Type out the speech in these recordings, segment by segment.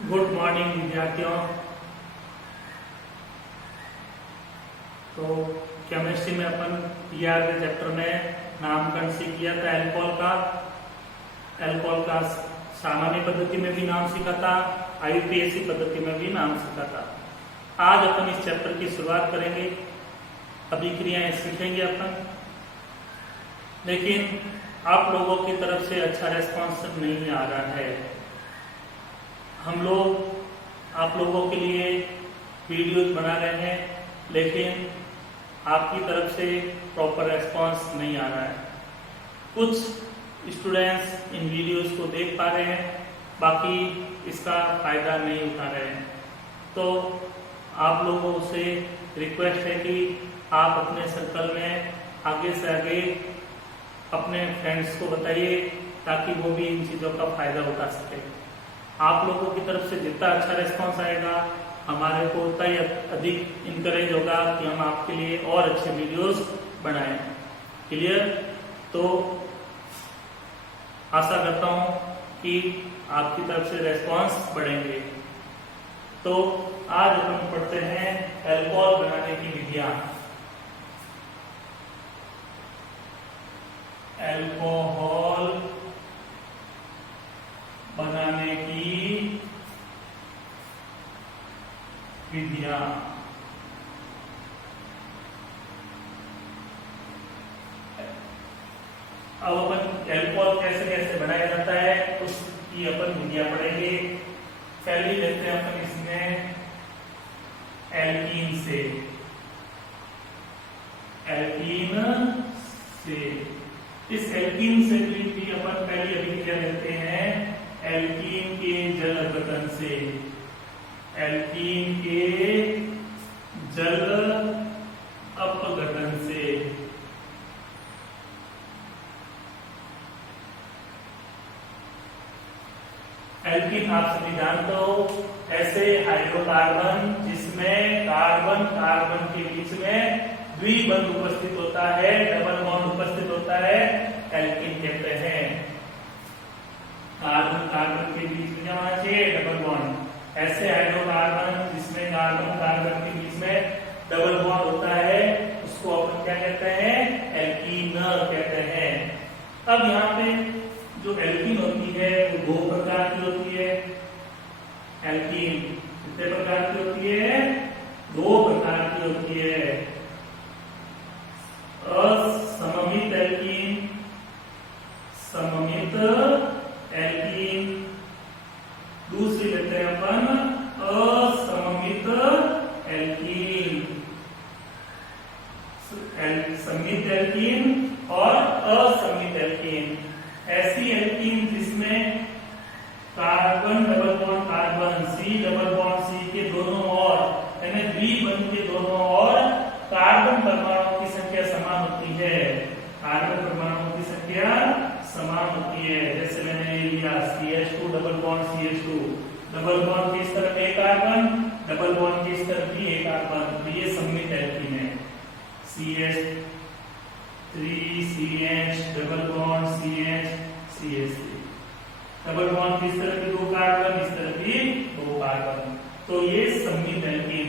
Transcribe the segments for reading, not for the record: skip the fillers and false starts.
Good morning विद्यार्थियों। तो chemistry में अपन पीआर के चैप्टर में नामकरण सीख किया था एल्कोहल का सामान्य पद्धति में भी नाम सीखा था, आईयूपीएसी पद्धति में भी नाम सीखा था। आज अपन इस चैप्टर की शुरुआत करेंगे, अभिक्रियाएं सीखेंगे अपन। लेकिन आप लोगों की तरफ से अच्छा रेस्पॉन्स नहीं आ रहा है। हम लोग आप लोगों के लिए वीडियोज बना रहे हैं, लेकिन आपकी तरफ से प्रॉपर रेस्पॉन्स नहीं आ रहा है। कुछ स्टूडेंट्स इन वीडियोज को देख पा रहे हैं, बाकी इसका फायदा नहीं उठा रहे हैं। तो आप लोगों से रिक्वेस्ट है कि आप अपने सर्कल में आगे से आगे अपने फ्रेंड्स को बताइए, ताकि वो भी इन चीज़ों का फायदा उठा सके। आप लोगों की तरफ से जितना अच्छा रिस्पॉन्स आएगा, हमारे को उतना ही अधिक इनकरेज होगा कि हम आपके लिए और अच्छे वीडियोस बनाएं। क्लियर? तो आशा करता हूं कि आपकी तरफ से रिस्पॉन्स बढ़ेंगे। तो आज अपन पढ़ते हैं अल्कोहल बनाने की विधियां। अल्कोहल बनाने की विधियां। अब अपन अल्कोहल कैसे कैसे बनाया जाता है उसकी अपन विधियां पढ़ेंगे। पहले लेते हैं अपन इसमें एल्कीन से। इस एल्कीन से भी अपन पहली अभिक्रिया लेते हैं एल्कीन के जल अपघटन से। एल्कीन के जल अपघटन से एल्कीन आप सभी जानते हो, ऐसे हाइड्रोकार्बन जिसमें कार्बन कार्बन के बीच में द्विबंध उपस्थित होता है, डबल बॉन्ड उपस्थित होता है, एल्कीन कहते हैं। कार्बन कार्बन के बीच में जमा है डबल बॉन्ड। ऐसे हाइड्रोकार्बन जिसमें कार्बन कार्बन के बीच में डबल बॉन्ड होता है, उसको अपन क्या कहते हैं? एल्कीन कहते हैं। अब यहाँ पे जो एल्कीन होती है वो दो प्रकार की होती है। एल्कीन कितने प्रकार की होती है? दो प्रकार की होती है। असममित एल्कीन, सममित एल्कीन। दूसरी लेते हैं अपन असममित एल्कीन। सममित एल्कीन और असममित एल्कीन। ऐसी एल्कीन जिसमें carbon double bond carbon, C double bond C के दोनों ओर, यानी द्विबंध के दोनों ओर कार्बन परमाणुओं की संख्या समान होती है। कार्बन परमाणुओं की संख्या समान होती है। जैसे मैंने ये लिया CH2 double bond CH2, double bond की इस तरफ एक कार्बन, डबल बॉन्ड की इस तरफ भी एक कार्बन, तो ये सममित एल्कीन है। CH3CH double bond CH double bond की इस तरफ भी दो कार्बन, इस तरफ भी दो कार्बन, तो ये सममित एल्कीन।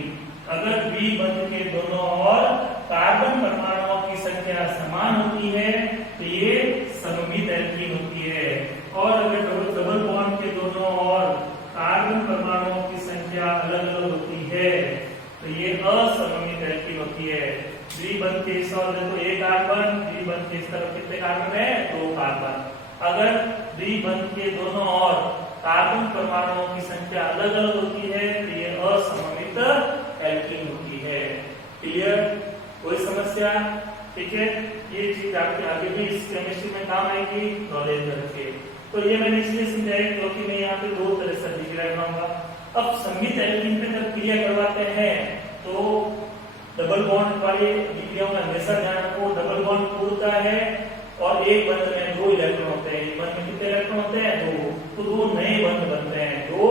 अगर द्विबंध के दोनों ओर कार्बन परमाणुओं की संख्या समान होती है तो ये सममित एल्कीन होती है। और अगर डबल बॉन्ड के दोनों ओर कार्बन परमाणुओं की संख्या अलग अलग होती है तो ये असममित एल्कीन होती है। द्विबंध के इस ओर देखो एक कार्बन, द्विबंध के इस तरफ कितने कार्बन है? दो कार्बन। अगर द्विबंध के दोनों ओर कार्बन परमाणुओं की संख्या अलग अलग होती है तो ये असममित एल्कीन होती है। क्लियर? कोई समस्या? ठीक है, ये चीज आपके आगे भी इस केमिस्ट्री में काम आएगी, नॉलेज रखिए। तो ये मैंने इसलिए समझाया क्योंकि मैं यहाँ पे दो तरह से अभिक्रिया कराऊंगा। अब सममित एल्कीन पे जब क्रिया करवाते हैं तो डबल बॉन्ड वाली अभिक्रियाओं में हमेशा ध्यान रखो, डबल बॉन्ड टूटता है और एक बंध में दो इलेक्ट्रॉन होते हैं। एक बंध में कितने इलेक्ट्रॉन होते हैं? दो। तो दो नए बंध बनते हैं, दो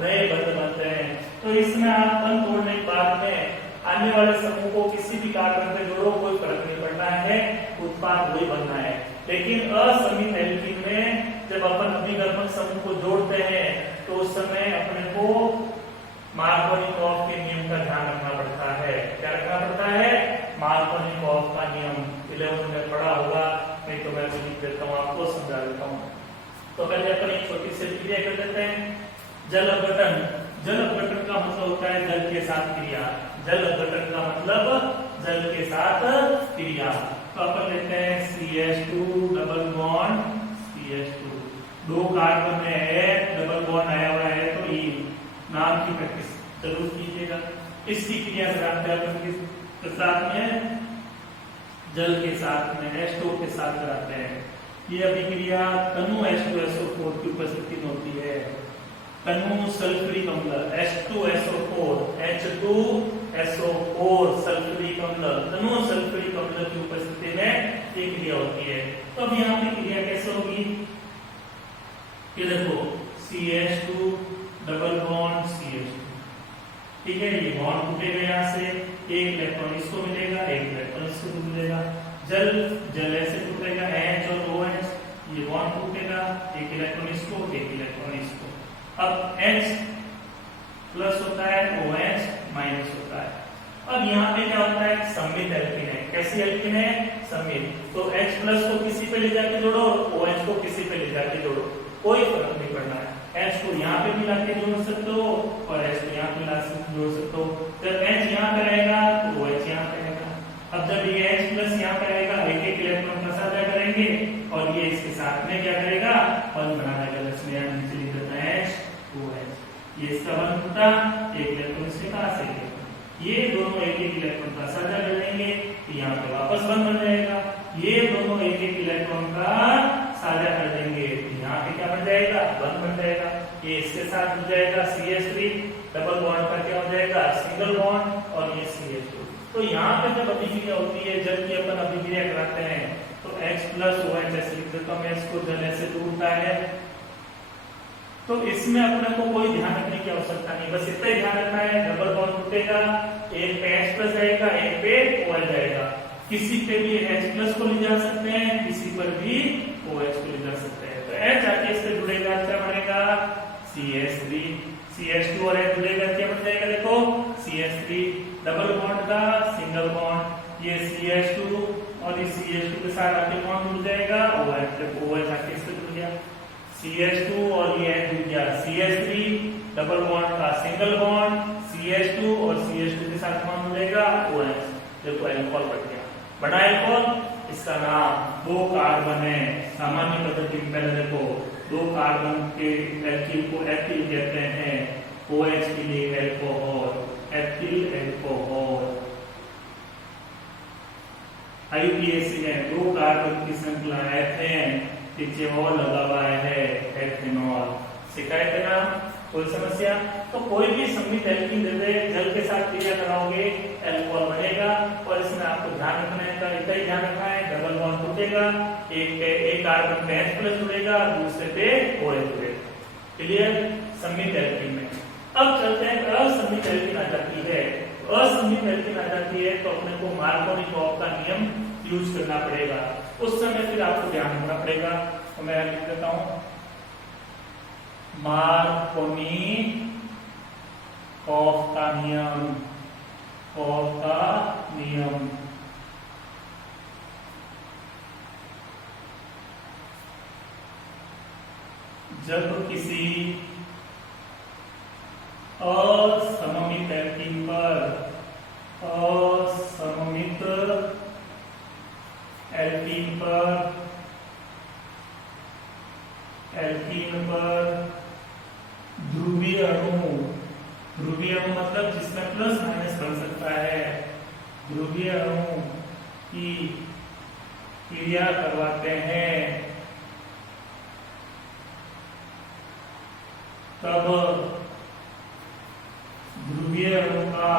नए बंध बनते हैं। तो इसमें आप बंध तोड़ने के बाद में आने वाले समूह को किसी भी कार्बन पे जोड़ो, कोई फर्क नहीं पड़ना है, उत्पाद वही बनना है। लेकिन असममित एल्कीन में जब अपन अभिकर्मक समूह को जोड़ते हैं तो उस समय अपने को मार्कोनिकॉफ के नियम का ध्यान रखना पड़ता है। क्या रखना पड़ता है? मार्कोनिकॉफ का नियम 11 में पढ़ा होगा, नहीं तो मैं अभी लिख देता हूँ, आपको समझा देता हूँ। तो पहले अपन एक छोटी सी क्रिया कर देते हैं। जल अपघटन। जल अपघटन का मतलब होता है जल के साथ क्रिया। जल अपघटन का मतलब जल के साथ क्रिया। तो अपन लेते हैं CH2 double bond CH2, 2 carbon है, डबल बॉन्ड आया हुआ है, तो ये नाम की प्रैक्टिस जरूर कीजिएगा। इसकी क्रिया कराते हैं अपन किस साथ में? जल के साथ में, H2 के साथ कराते हैं। ये अभिक्रिया तनु H2SO4 की उपस्थिति में होती है। तनु सल्फ्यूरिक अम्ल H2SO4 H2SO4 सल्फ्यूरिक अम्ल, तनु सल्फ्यूरिक अम्ल की उपस्थिति में ये क्रिया होती है। तो अब यहाँ पे क्रिया कैसे होगी? ये देखो CH2 डबल बॉन्ड CH2, ठीक है, ये बॉन्ड टूटेगा, यहाँ से एक इलेक्ट्रॉन इसको मिलेगा, एक इलेक्ट्रॉन इसको मिलेगा। जल जल ऐसे टूटेगा, H और OH, ये बॉन्ड टूटेगा, एक इलेक्ट्रॉन इसको, एक इलेक्ट्रॉन इसको। अब H प्लस होता है, OH माइनस होता है। अब यहाँ पे क्या होता है? सममित एल्कीन है। कैसी एल्कीन है? सममित। तो H प्लस को किसी पे ले जाके जोड़ो और OH को किसी पे ले जाके जोड़ो, कोई फर्क नहीं पड़ना है। H को यहाँ पे मिला के जोड़ सकते हो और H को यहाँ पे मिला जोड़ सकते हो। जब H यहाँ पे रहेगा तो OH यहाँ पे रहेगा। अब जब ये H प्लस यहाँ पे रहेगा, एक एक इलेक्ट्रॉन का साझा करेंगे और ये इसके साथ में क्या करेगा? बंध बनाएगा। इसमें नीचे लिख देते हैं H2OH। ये इसका बंध टूटा, एक इलेक्ट्रॉन इसके पास है, ये दोनों एक एक इलेक्ट्रॉन का साझा कर लेंगे, यहाँ पे वापस बंध बन जाएगा। ये दोनों एक एक इलेक्ट्रॉन का साझा कर देंगे, यहाँ पे क्या बन जाएगा? बंध बन जाएगा। ये इसके साथ जुड़ जाएगा CH3, डबल बॉन्ड का क्या हो जाएगा? सिंगल बॉन्ड, और ये CH2। तो यहाँ पे जब अभिक्रिया होती है, जल की अपन अभिक्रिया कराते हैं, तो H प्लस OH ऐसे लिख देता हूं मैं इसको, जल ऐसे टूटता है। तो इसमें अपने को कोई ध्यान रखने की आवश्यकता नहीं, बस इतना ही ध्यान रखना है, डबल बॉन्ड टूटेगा, एक पे H प्लस जाएगा, एक पे OH जाएगा। किसी पे भी H प्लस को ले जा सकते हैं, किसी पर भी OH को ले जा सकते हैं। तो H आके इससे जुड़ेगा, क्या बनेगा? CH3, CH2 और H जुड़ेगा, क्या बन जाएगा? देखो CH3, डबल बॉन्ड का सिंगल बॉन्ड, ये CH2 और इस CH2 के साथ आके बॉन्ड जुड़ जाएगा, OH आके इससे जुड़ गया। CH2 और ये H जुड़ गया, CH3 डबल बॉन्ड का सिंगल बॉन्ड, CH2 और CH2 के साथ बॉन्ड जुड़ेगा, OH। देखो एल्कोहल बन गया, बड़ा एल्कोहल। इसका नाम 2 कार्बन है। सामान्य पद्धति में पहले देखो, 2 कार्बन के एल्कीन को एथिल कहते हैं, OH के लिए एल्कोहल, एथिल एल्कोहल। IUPAC में 2 कार्बन की श्रृंखला एथेन, पीछे और लगा हुआ है एथेनॉल। शिकायत है ना? कोई समस्या? तो कोई भी सममित एल्कीन दे दे, जल के साथ क्रिया कराओगे, एल्कोहल बनेगा। और इसमें आपको ध्यान रखना है, इतना ही ध्यान रखना है, डबल बॉन्ड टूटेगा, एक कार्बन पे H प्लस जुड़ेगा, दूसरे पे OH जुड़ेगा। क्लियर? सममित एल्कीन में। अब चलते हैं, असममित एल्कीन आ जाती है। असममित एल्कीन आ जाती है तो अपने को मार्कोनिकॉफ का नियम यूज करना पड़ेगा। उस समय फिर आपको ध्यान रखना पड़ेगा। तो मैं लिख देता हूं, मार्कोनिकॉफ का नियम, कॉफ का नियम। जब किसी असममित एल्कीन पर, असममित एल्कीन पर ध्रुवीय अणु, ध्रुवीय अणु मतलब जिसमें प्लस माइनस बन सकता है, ध्रुवीय अणु की क्रिया करवाते हैं, तब ध्रुवीय अणु का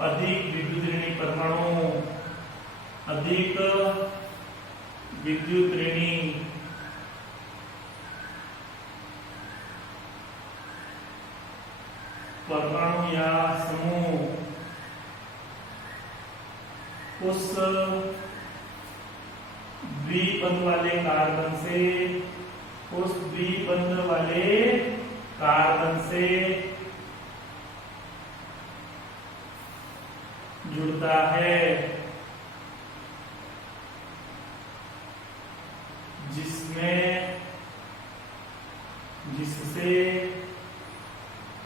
अधिक विद्युत ऋणी परमाणु, अधिक विद्युत ऋणी परमाणु या समूह उस द्विबंध वाले कार्बन से उस द्विबंध वाले कार्बन से जुड़ता है जिससे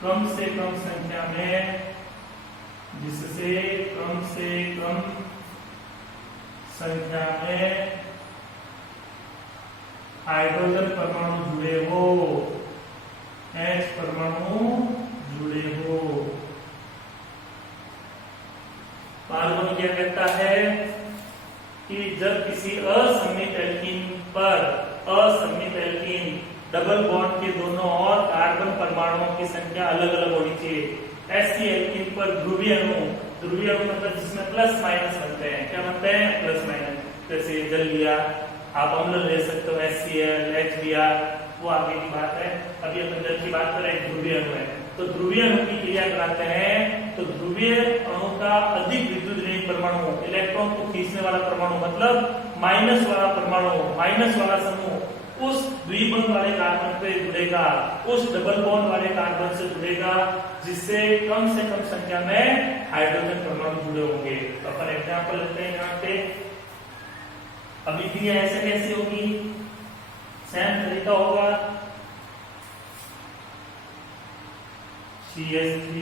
कम से कम संख्या में हाइड्रोजन परमाणु जुड़े हो, H परमाणु जुड़े हो। कार्बन क्या कहता है कि जब किसी असममित एल्कीन डबल बॉन्ड के दोनों और कार्बन परमाणुओं की संख्या अलग अलग होनी चाहिए। ऐसी एल्कीन पर ध्रुवीय अणु मतलब जिसमें प्लस माइनस बनते हैं। क्या बनते हैं? Plus minus. जैसे जल लिया, आप अम्ल ले सकते हो, HCl, H लिया, वो आगे की बात है। अभी अपन जल की बात कर रहे हैं, ध्रुवीय अणु है। तो ध्रुवीय अणु की क्रिया कराते हैं तो ध्रुवीय अणु का अधिक विद्युत ऋणात्मक परमाणु, इलेक्ट्रॉन को खींचने वाला परमाणु मतलब माइनस वाला परमाणु, माइनस वाला समूह उस द्विबंध वाले कार्बन पे जुड़ेगा, उस डबल बॉन्ड वाले कार्बन से जुड़ेगा, जिससे कम से कम संख्या में हाइड्रोजन परमाणु जुड़े होंगे। तो अपन एग्जांपल लेते हैं यहाँ पे। अभिक्रिया ऐसे कैसे होगी? सेम तरीका होगा। CH3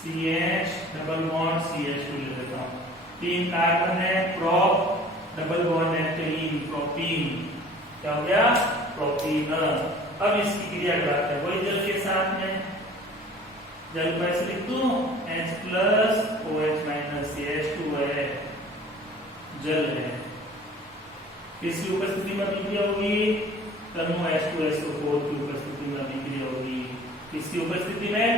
CH double bond CH2 ले लेता हूँ। 3 कार्बन है, प्रोप डबल बॉन्ड है, प्रोपीन। क्या हो गया? प्रोपीन। अब इसकी क्रिया कराते हैं वही जल के साथ में। जल को ऐसे लिख दूं, H plus OH minus CH2 है, जल है। किसकी उपस्थिति में अभिक्रिया होगी? तनु H2SO4 की उपस्थिति में अभिक्रिया होगी। किसकी उपस्थिति में?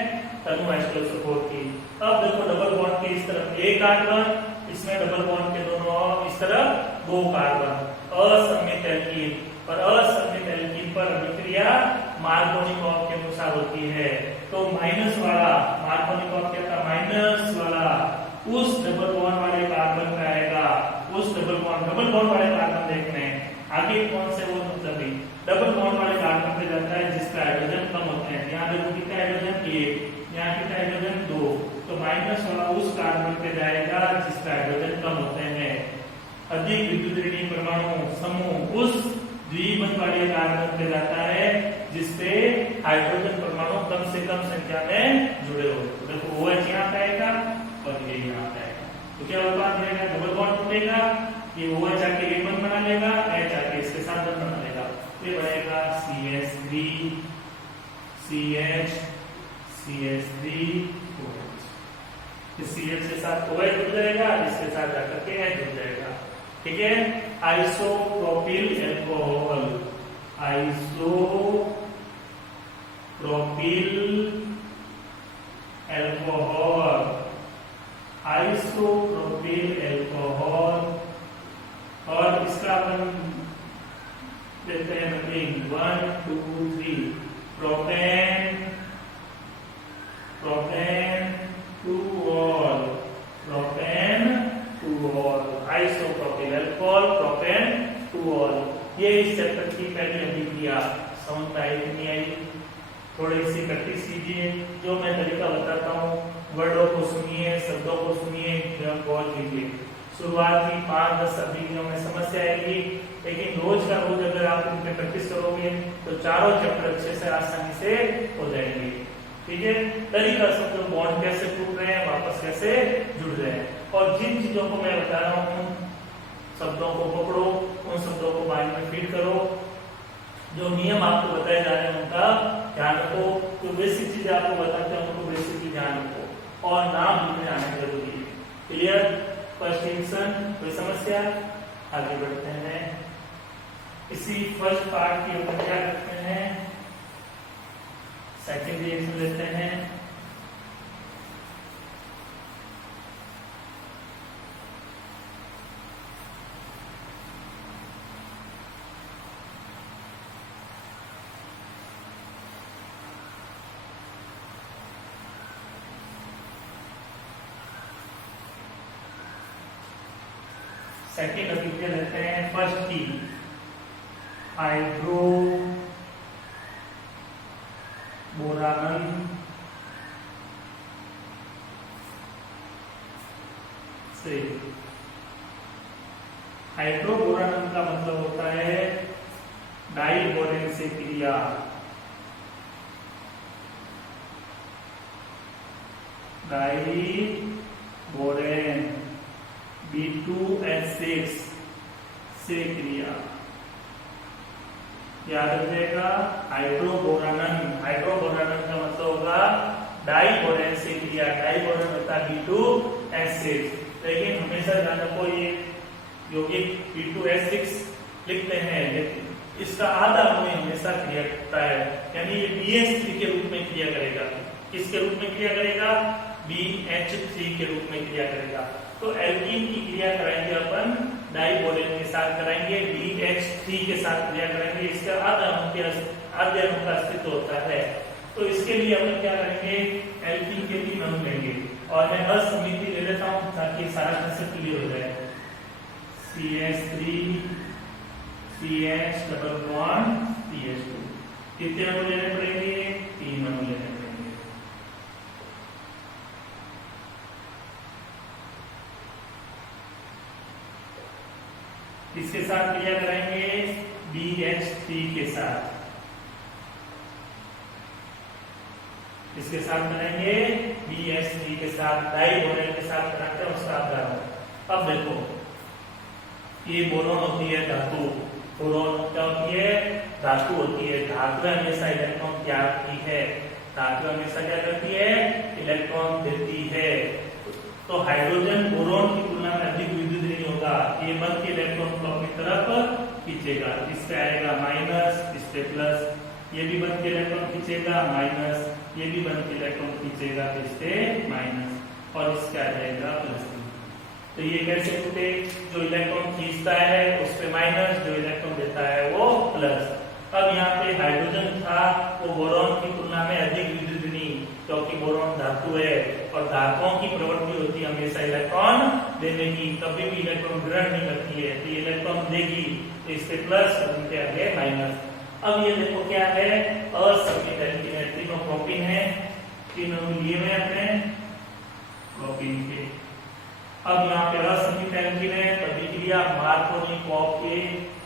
तनु H2SO4 की। अब देखो डबल बॉन्ड के इस तरफ एक कार्बन, इसमें डबल बॉन्ड के दोनों इस तरफ 2 कार्बन। असममित एल्कीन और असममित एल्कीन पर अभिक्रिया मार्कोनिकॉफ के अनुसार होती है। तो माइनस वाला मार्कोनिकॉफ क्या था? माइनस वाला उस डबल बॉन्ड वाले कार्बन पे आएगा, उस डबल बॉन्ड वाले कार्बन देखने आगे कौन से वो मतलब डबल बॉन्ड वाले कार्बन पे जाता है जिसका हाइड्रोजन कम होते हैं। यहाँ देखो कितना हाइड्रोजन? 1, यहाँ कितना हाइड्रोजन? 2। तो माइनस वाला उस कार्बन पे जाएगा जिसका हाइड्रोजन कम होते हैं। अधिक विद्युत ऋणात्मक परमाणु समूह उस द्विबंध वाले कार्बन पे जाता है जिससे हाइड्रोजन परमाणु कम से कम संख्या में जुड़े हो। तो देखो OH यहाँ पे आएगा और ये यहाँ पे आएगा। तो क्या उत्पाद बनेगा? डबल बॉन्ड टूटेगा, ये OH आके एक बंध बना लेगा, H आके इसके साथ बंध बना लेगा। ये बनेगा CH3 CH CH3 OH। इस CH के साथ OH जुड़ जाएगा, इसके साथ जाकर के H जुड़ जाएगा। ठीक है? Isopropyl alcohol, isopropyl alcohol, isopropyl alcohol. और इसका अपन देते हैं numbering 1 2 3। Propane, propane 2 all, propane 2 all, isopropyl alcohol, propane 2 all. ये इस चैप्टर की पहली अभिक्रिया समझ में आई कि नहीं आई? थोड़ी सी प्रैक्टिस कीजिए। जो मैं तरीका बताता हूँ, वर्डों को सुनिए, शब्दों को सुनिए, गौर कीजिए। शुरुआत की 5-10 अभिक्रियाओं में समस्या आएगी, लेकिन रोज का रोज अगर आप उनपे प्रैक्टिस करोगे तो चारों चैप्टर अच्छे से आसानी से हो जाएंगे। ठीक है? तरीका समझो, बॉन्ड कैसे टूट रहे हैं, वापस कैसे जुड़ रहे हैं। और जिन चीजों को मैं बता रहा हूँ, शब्दों को पकड़ो, उन शब्दों को माइंड में फीड करो। जो नियम आपको बताए जा रहे हैं उनका ध्यान रखो। जो बेसिक चीजें आपको बताते हैं उनको बेसिकली ध्यान रखो और नाम लिखने आना जरूरी है। क्लियर? फर्स्ट डिवीजन कोई समस्या? आगे बढ़ते हैं। इसी फर्स्ट पार्ट की अपन क्या करते हैं? सेकेंड रिएक्शन लेते हैं। सेकेंड अभिक्रिया लेते हैं फर्स्ट की, हाइड्रो बोरानन से। हाइड्रोबोरानन का मतलब होता है डाइबोरेन से क्रिया। डाइबोरेन B2H6 से क्रिया। याद रखिएगा हाइड्रोबोरानन, हाइड्रोबोरानन का मतलब होगा डाइबोरेन से क्रिया। डाइबोरेन होता है B2H6, लेकिन हमेशा ध्यान रखो ये यौगिक B2H6 लिखते हैं लेकिन इसका आधा अणु हमेशा क्रिया करता है, यानी ये BH3 के रूप में क्रिया करेगा। किसके रूप में क्रिया करेगा? BH3 के रूप में क्रिया करेगा। तो एल्कीन की क्रिया कराएंगे अपन डाइबोरेन के साथ कराएंगे, BH3 के साथ क्रिया करेंगे। इसका आधे अणु का अस्तित्व होता है। तो इसके लिए अपन क्या करेंगे, एल्कीन के 3 अणु लेंगे और मैं असमिति ले लेता हूं ताकि सारा कंसेप्ट क्लियर हो जाए। CH3 CH double bond CH2, कितने अणु लेने पड़ेंगे? 3 अणु लेने पड़ेंगे। इसके साथ क्रिया करेंगे BH3 के साथ, इसके साथ करेंगे BH3 के साथ, डाइबोरेन के साथ कराते हैं उसका आधार। अब देखो ये बोरोन होती है धातु, बोरोन क्या होती है? धातु होती है। धातु हमेशा इलेक्ट्रॉन त्यागती है, धातु हमेशा क्या करती है? इलेक्ट्रॉन देती है। तो हाइड्रोजन बोरोन की तुलना में अधिक विद्युत नहीं होगा, ये बन के इलेक्ट्रॉन को अपनी तरफ खींचेगा। इससे आएगा माइनस, इससे प्लस, ये भी बन के इलेक्ट्रॉन खींचेगा माइनस, ये भी बन के इलेक्ट्रॉन खींचेगा तो इससे माइनस, और इसका आ जाएगा प्लस। तो ये कैसे होते? जो इलेक्ट्रॉन खींचता है उस पे माइनस, जो इलेक्ट्रॉन देता है वो प्लस। अब यहाँ पे हाइड्रोजन था वो बोरॉन की तुलना में अधिक विद्युतनी, क्योंकि बोरॉन धातु है और धातुओं की प्रवृत्ति होती है हमेशा इलेक्ट्रॉन देने की, कभी भी इलेक्ट्रॉन ग्रहण नहीं करती है। तो ये इलेक्ट्रॉन देगी तो इससे प्लस और उनके आगे माइनस। अब ये देखो क्या है? असमित एल्कीन है, तीनों प्रोपीन है, तीनों लिए हुए अपने प्रोपीन के। अब यहाँ पे असमित एल्कीन है तो अभिक्रिया मार्कोनिकॉफ के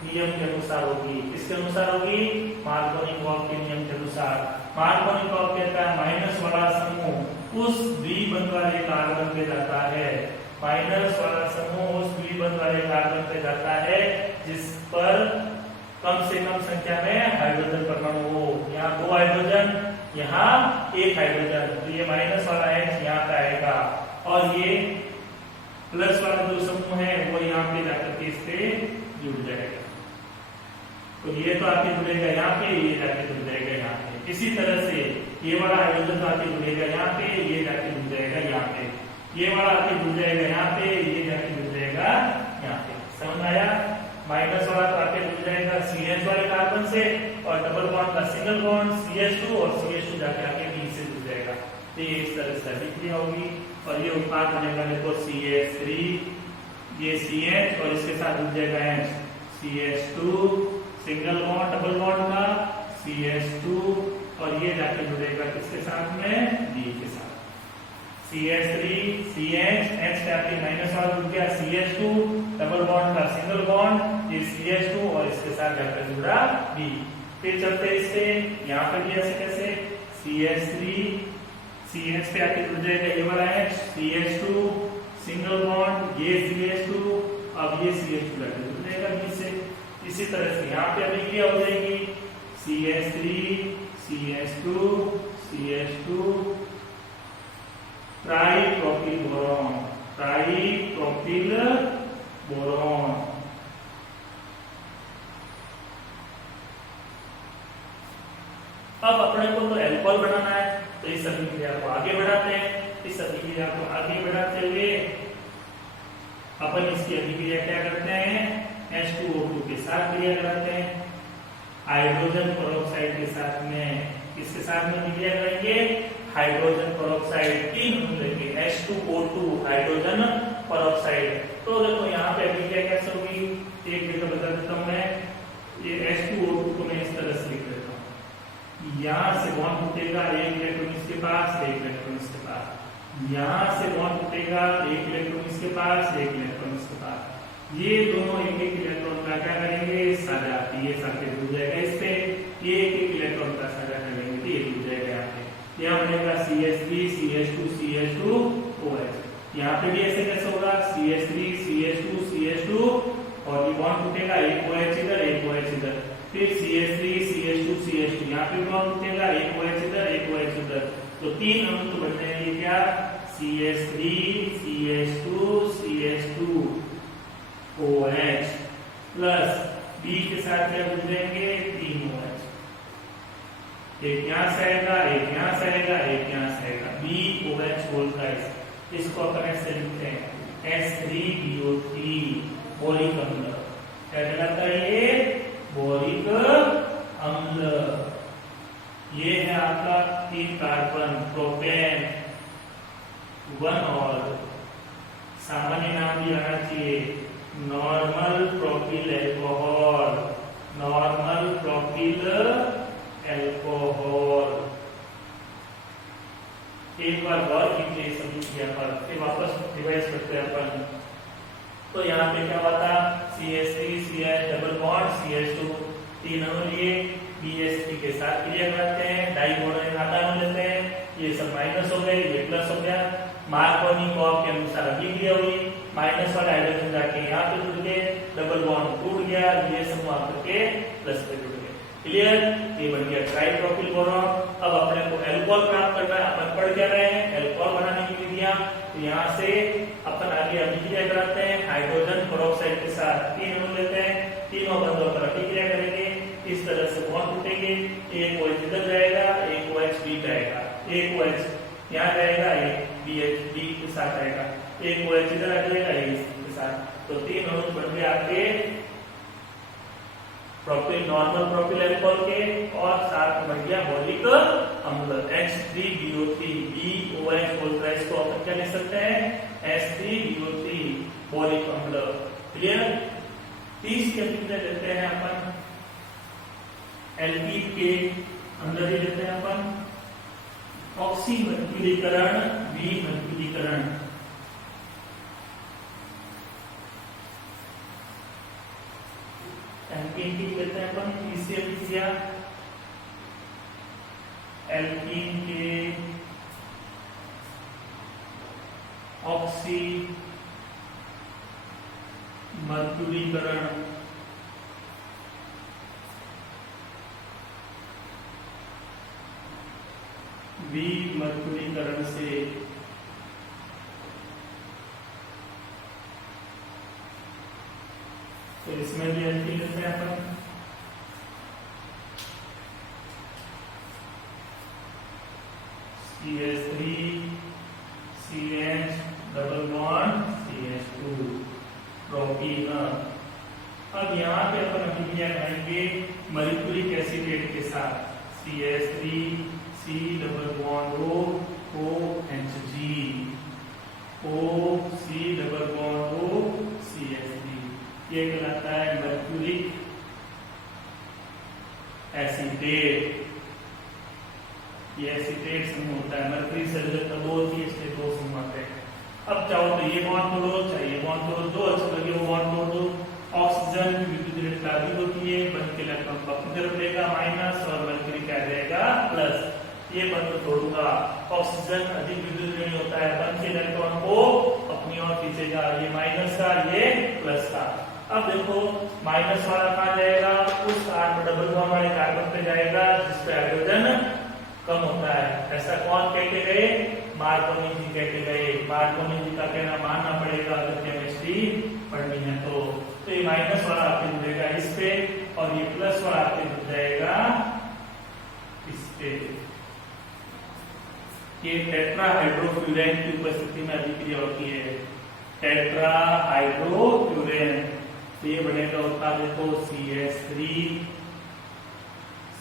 नियम के अनुसार होगी। किसके अनुसार होगी? मार्कोनिकॉफ के नियम के अनुसार। मार्कोनिकॉफ कहता है माइनस वाला समूह उस द्विबंध वाले कार्बन पे जाता है, माइनस वाला समूह उस द्विबंध वाले कार्बन पे जाता है जिस पर कम से कम संख्या में हाइड्रोजन परमाणु हो। यहाँ 2 हाइड्रोजन, यहाँ 1 हाइड्रोजन, तो ये माइनस वाला H यहाँ पे आएगा और ये प्लस वाला जो समूह है वो यहाँ पे जाकर के इससे जुड़ जाएगा। तो ये तो आके जुड़ेगा यहाँ पे, ये जाके जुड़ जाएगा यहाँ पे। इसी तरह से ये वाला हाइड्रोजन तो आके जुड़ेगा यहाँ पे, ये जाके जुड़ जाएगा यहाँ पे, ये वाला आके जुड़ जाएगा यहाँ पे, ये जाके जुड़ जाएगा यहाँ पे। समझ आया? माइनस वाला तो आके जुड़ जाएगा CH वाले कार्बन से और डबल बॉन्ड का सिंगल बॉन्ड CH2 और CH2 जाके आके B से जुड़ जाएगा। तो ये इस तरह से अभिक्रिया होगी और ये उत्पाद बनेगा देखो CH3, ये CH और इसके साथ जुड़ जाएगा H, CH2 single bond double bond का CH2 और ये जाके जुड़ेगा किसके साथ में? B के साथ। CH3 CH H जाके माइनस वाला जुड़ गया CH2 डबल बॉन्ड का सिंगल बॉन्ड, ये CH2 और इसके साथ जाकर जुड़ा B। फिर चलते इससे यहाँ पे भी ऐसे कैसे CH3 CH पे आके जुड़ जाएगा ये वाला H, CH2 सिंगल बॉन्ड, ये CH2, अब ये CH2 जाके जुड़ जाएगा B से। इसी तरह से यहाँ पे अभिक्रिया हो जाएगी CH3 CH2 CH2 ट्राइप्रोपिल boron, ट्राइप्रोपिल boron. अब अपने को तो एल्कोहल बनाना है तो इस अभिक्रिया को आगे बढ़ाते हैं। इस अभिक्रिया को आगे बढ़ाते हुए अपन इसकी अभिक्रिया क्या करते हैं? H2O2 के साथ क्रिया कराते हैं, हाइड्रोजन पेरोक्साइड के साथ में। किसके साथ में क्रिया करेंगे? हाइड्रोजन पेरोक्साइड, 3 लेंगे H2O2 हाइड्रोजन पेरोक्साइड। तो देखो यहाँ पे अभिक्रिया कैसे टूटेगा, एक इलेक्ट्रॉन इसके पास, एक इलेक्ट्रॉन इसके पास। यहाँ से बॉन्ड टूटेगा, एक इलेक्ट्रॉन इसके पास, एक इलेक्ट्रॉन इसके पास। ये दोनों एक एक इलेक्ट्रॉन का क्या करेंगे, साझा, ये साथ जुड़ जाएगा इससे, ये एक एक इलेक्ट्रॉन का साझा करेंगे तो ये जुड़ जाएगा यहाँ पे। यहाँ बनेगा CH3 CH2 CH2 OH। यहाँ पे भी ऐसे कैसे होगा, CH3 CH2 CH2 और ये बॉन्ड टूटेगा, एक OH इधर, एक OH इधर, फिर CH3 CH2 CH2, यहाँ पे बॉन्ड टूटेगा, एक OH इधर, एक OH इधर, तो तीन अणु तो बन जाएंगे क्या, CH3 CH2 CH2 OH plus B के साथ क्या जुड़ जाएंगे, 3 OH, एक यहाँ से आएगा, एक यहाँ से आएगा, एक यहाँ से आएगा, BOH होल ट्राइस। इसको अपन ऐसे लिखते हैं H3BO3 बोरिक अम्ल। क्या कहलाता है ये, बोरिक अम्ल। ये है आपका 3 कार्बन प्रोपेन 1 और सामान्य नाम भी आना चाहिए normal propyl alcohol, normal propyl alcohol. एक बार गौर कीजिए समझिए पर, फिर वापस रिवाइज करते हैं अपन। तो यहाँ पे क्या हुआ था, CH3 CH double bond CH2, 3 अणु लिए, BH3 के साथ क्रिया करते हैं, डाई बॉन्ड आधा अणु लेते हैं, ये सब माइनस हो गए, ये प्लस हो गया। मार्कोनिकोव के अनुसार अभी क्रिया हुई, माइनस वाला हाइड्रोजन जाके यहाँ पे जुड़ गए, डबल बॉन्ड टूट गया, ये समूह करके प्लस पे जुड़ गए। क्लियर, ये बन गया ट्राइप्रोपिल बोरॉन। अब अपने को एल्कोहल प्राप्त करना है, अपन पढ़ क्या रहे हैं, एल्कोहल बनाने की विधियां। तो यहाँ से अपन आगे अभिक्रिया कराते हैं हाइड्रोजन पेरोक्साइड के साथ, 3 अणु लेते हैं, तीनों बंधों पर अभिक्रिया करेंगे, इस तरह से बॉन्ड टूटेंगे, एक OH इधर जाएगा, एक OH B जाएगा, एक OH यहाँ जाएगा, एक BH के साथ आएगा, एक OH इधर आ जाएगा, इसके साथ। तो 3 अणु बन गए आपके प्रोपिल, नॉर्मल प्रोपिल एल्कोहल के, और साथ में बन गया बोरिक अम्ल H3BO3 BOH होल ट्राइस को अपन क्या लिख सकते हैं, H3BO3 बोरिक अम्ल। क्लियर, 30 के कितने देते हैं अपन, एल्कीन के अंदर ही देते हैं अपन ऑक्सी मर्क्यूरीकरण, विमर्क्यूरीकरण। एल्कीन की कहते हैं अपन इससे अभिक्रिया, एल्कीन के ऑक्सी मर्क्यूरीकरण, विमर्क्यूरीकरण से तो इसमें भी एल्कीन लेते हैं अपन, CH3 CH double bond CH2 propene. अब यहाँ पे अपन अभिक्रिया करेंगे मर्क्यूरिक एसीटेट के साथ, CH3 C double bond OHG, OC double bond CH3, ये कहलाता है मर्क्यूरिक एसीटेट। ये एसीटेट समूह होता है, मर्क्यूरी से रिलेटेड 2 थी, इसके 2 समूह आते हैं। अब चाहो तो ये बॉन्ड तोड़ो, चाहे ये बॉन्ड तोड़ो, जो अच्छा लगे वो बॉन्ड तोड़ दो। ऑक्सीजन की विद्युत ऋणात्मक अधिक होती है, बन के इलेक्ट्रॉन को अपनी तरफ लेगा माइनस, और मर्क्यूरी क्या जाएगा प्लस। ये बंद तोड़ूंगा, ऑक्सीजन अधिक विद्युत ऋणी होता है, बन के इलेक्ट्रॉन को अपनी ओर खींचेगा, ये माइनस का, ये प्लस का। अब देखो माइनस वाला कहाँ जाएगा, उस कार्बन डबल बॉन्ड वाले कार्बन पे जाएगा जिसपे हाइड्रोजन कम होता है। ऐसा कौन कह के गए, मार्कोनी जी कह के गए। मार्कोनी जी का कहना मानना पड़ेगा अगर केमिस्ट्री पढ़नी है तो। ये माइनस वाला आपके जुड़ेगा इस पे, और ये प्लस वाला आपके जुड़ जाएगा इस पे। ये टेट्राहाइड्रोफ्यूरेन की उपस्थिति में अभिक्रिया होती है, टेट्राहाइड्रोफ्यूरेन। तो ये बनेगा उसका देखो CH3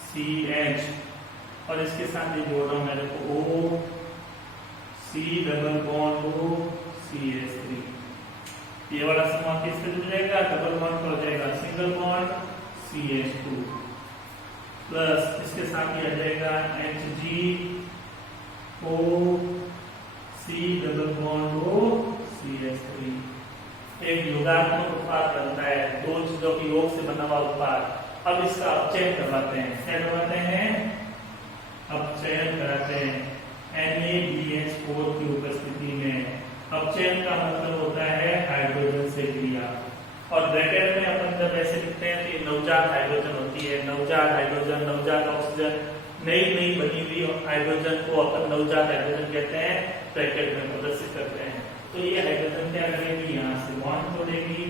CH, और इसके साथ ये जोड़ रहा हूं मैं, देखो O C double bond O CH3। ये वाला समूह किससे जुड़ जाएगा, डबल बॉन्ड पर हो जाएगा सिंगल बॉन्ड CH2। प्लस इसके साथ ही आ जाएगा HgO C double bond O CH3। एक योगात्मक उत्पाद बनता है, दो चीजों के योग से बना हुआ उत्पाद। अब इसका अपचयन करवाते हैं। क्या करवाते हैं? अपचयन कराते हैं NaBH4 की उपस्थिति में। अपचयन का मतलब होता है हाइड्रोजन से क्रिया, और ब्रैकेट में अपन जब ऐसे लिखते हैं तो नवजात हाइड्रोजन होती है, नवजात हाइड्रोजन, नवजात ऑक्सीजन, नई बनी हुई हाइड्रोजन को अपन नवजात हाइड्रोजन कहते हैं, ब्रैकेट में प्रदर्शित करते हैं। तो ये हाइड्रोजन क्या करेगी? यहाँ से बॉन्ड तोड़ेगी,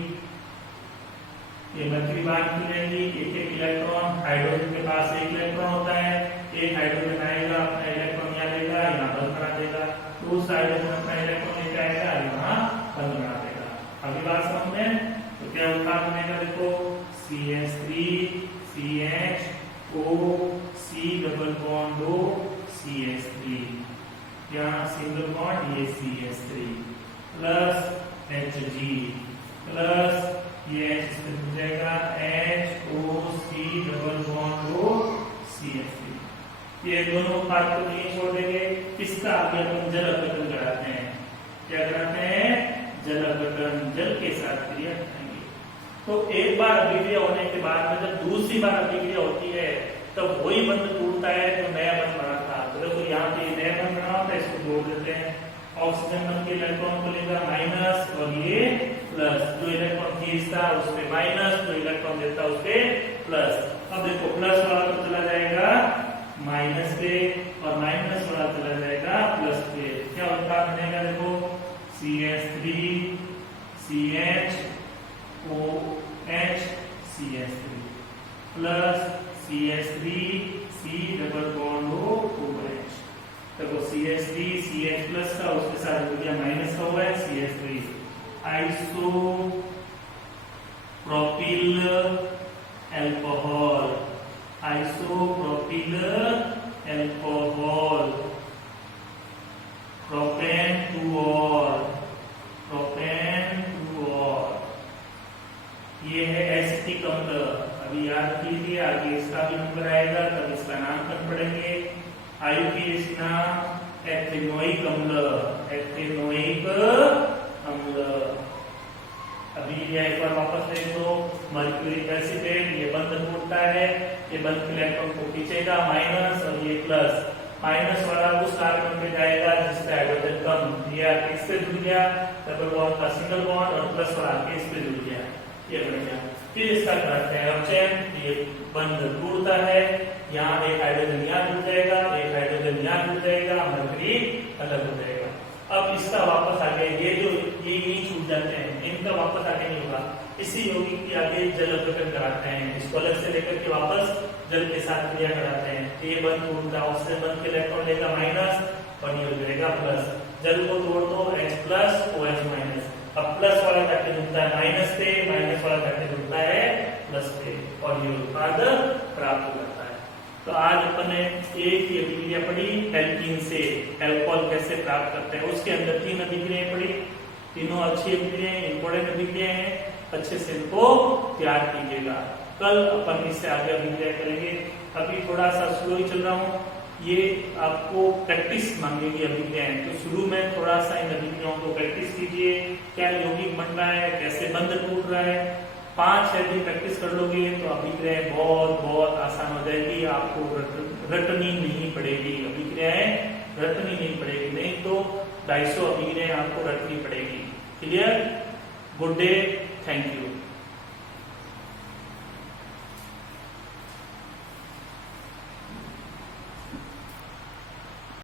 ये मर्क्यूरी बांध की रहेगी, एक इलेक्ट्रॉन, हाइड्रोजन के पास एक इलेक्ट्रॉन होता है, एक हाइड्रोजन आएगा, अपना इलेक्ट्रॉन यहाँ लेगा, यहाँ बंद करा देगा, दूसरा हाइड्रोजन अपना इलेक्ट्रॉन लेके आएगा, यहाँ बंद करा देगा। अभी बात समझ में? तो क्या उत्पाद बनेगा? देखो CH3 CHO C double bond O CH3, यहाँ सिंगल बॉन्ड, ये CH3 प्लस Hg प्लस ये H हो जाएगा HOC double bond O CH3। ये दोनों उत्पाद को नहीं छोड़ देंगे। इसका आगे अपन जल अपघटन कराते हैं। क्या कराते हैं? जल अपघटन, जल के साथ क्रिया करेंगे। तो एक बार अभिक्रिया होने के बाद में जब दूसरी बार अभिक्रिया होती है तब वही बंध टूटता है जो नया बंध बना था। तो देखो यहाँ पे नया बंध बना होता है, इसको जोड़ देते हैं। ऑक्सीजन बन के इलेक्ट्रॉन को लेगा माइनस और ये प्लस, जो इलेक्ट्रॉन खींचता उस पे माइनस, जो इलेक्ट्रॉन देता उस पे प्लस। अब देखो प्लस वाला तो चला जाएगा माइनस पे और माइनस वाला चला जाएगा प्लस पे। क्या उत्पाद बनेगा? देखो CH3 CHOH CH3 plus CH3 C double bond O OH। देखो CH3 CH प्लस का उसके साथ हो गया माइनस का हुआ है CH3, isopropyl alcohol, isopropyl alcohol, propane two और, प्रोपेन टू और, ये है एसिटिक अम्ल। अभी याद कीजिए, आगे इसका भी नंबर आएगा तब इसका नामकरण पढ़ेंगे। आयुर्वेद नाम एथेनोइक अम्ल, एथेनोइक अम्ल। अभी ये एक बार वापस देखो, मर्क्यूरिक एसिड, ये बंध टूटता है, ये बंध इलेक्ट्रॉन को खींचेगा माइनस और ये प्लस, माइनस वाला उस कार्बन पे जाएगा जिससे हाइड्रोजन कम, ये आके इस पे जुड़ गया, डबल बॉन्ड का सिंगल बॉन्ड, और प्लस वाला आके इस पे जुड़ गया, ये बन गया। फिर इसका करते हैं अपचयन, ये बंध टूटता है, यहाँ एक हाइड्रोजन यहाँ जुड़ जाएगा, एक हाइड्रोजन यहाँ जुड़ जाएगा, मर्क्यूरी अलग हो जाएगा। अब इसका वापस आगे ये जो ये छूट जाते हैं, इनका वापस आगे नहीं होगा। इसी यौगिक की आगे जल अपघटन कराते हैं, इसको अलग से लेकर के वापस जल के साथ क्रिया कराते हैं। तो ये बंध टूटता है, ऑक्सीजन बंध के इलेक्ट्रॉन लेगा माइनस और ये हो जाएगा प्लस, जल को तोड़ दो H प्लस OH माइनस। अब प्लस वाला जाके जुड़ता है माइनस पे, माइनस वाला जाके जुड़ता है प्लस पे, और ये उत्पाद प्राप्त करता है। तो आज अपन ने एक ही अभिक्रिया पढ़ी एल्कीन से अल्कोहल कैसे प्राप्त करते हैं, उसके अंदर 3 अभिक्रियाएं पढ़ी, तीनों अच्छी अभिक्रियाएं, इंपोर्टेंट अभिक्रियाएं हैं, अच्छे से इनको याद कीजिएगा। कल अपन इससे आगे अभिक्रिया करेंगे। अभी थोड़ा सा स्लो ही चल रहा हूँ, ये आपको प्रैक्टिस मांगेगी अभिक्रियाएं, तो शुरू में थोड़ा सा इन अभिक्रियाओं को प्रैक्टिस कीजिए, क्या यौगिक बन रहा है, कैसे बंध टूट रहा है। 5-6 दिन प्रैक्टिस कर लोगे तो अभिक्रियाएं बहुत बहुत आसान हो जाएगी, आपको रटनी नहीं पड़ेगी, अभिक्रियाएं रटनी नहीं पड़ेगी, नहीं तो 250 अभिक्रियाएं आपको रटनी पड़ेगी। Clear? Good day, thank you.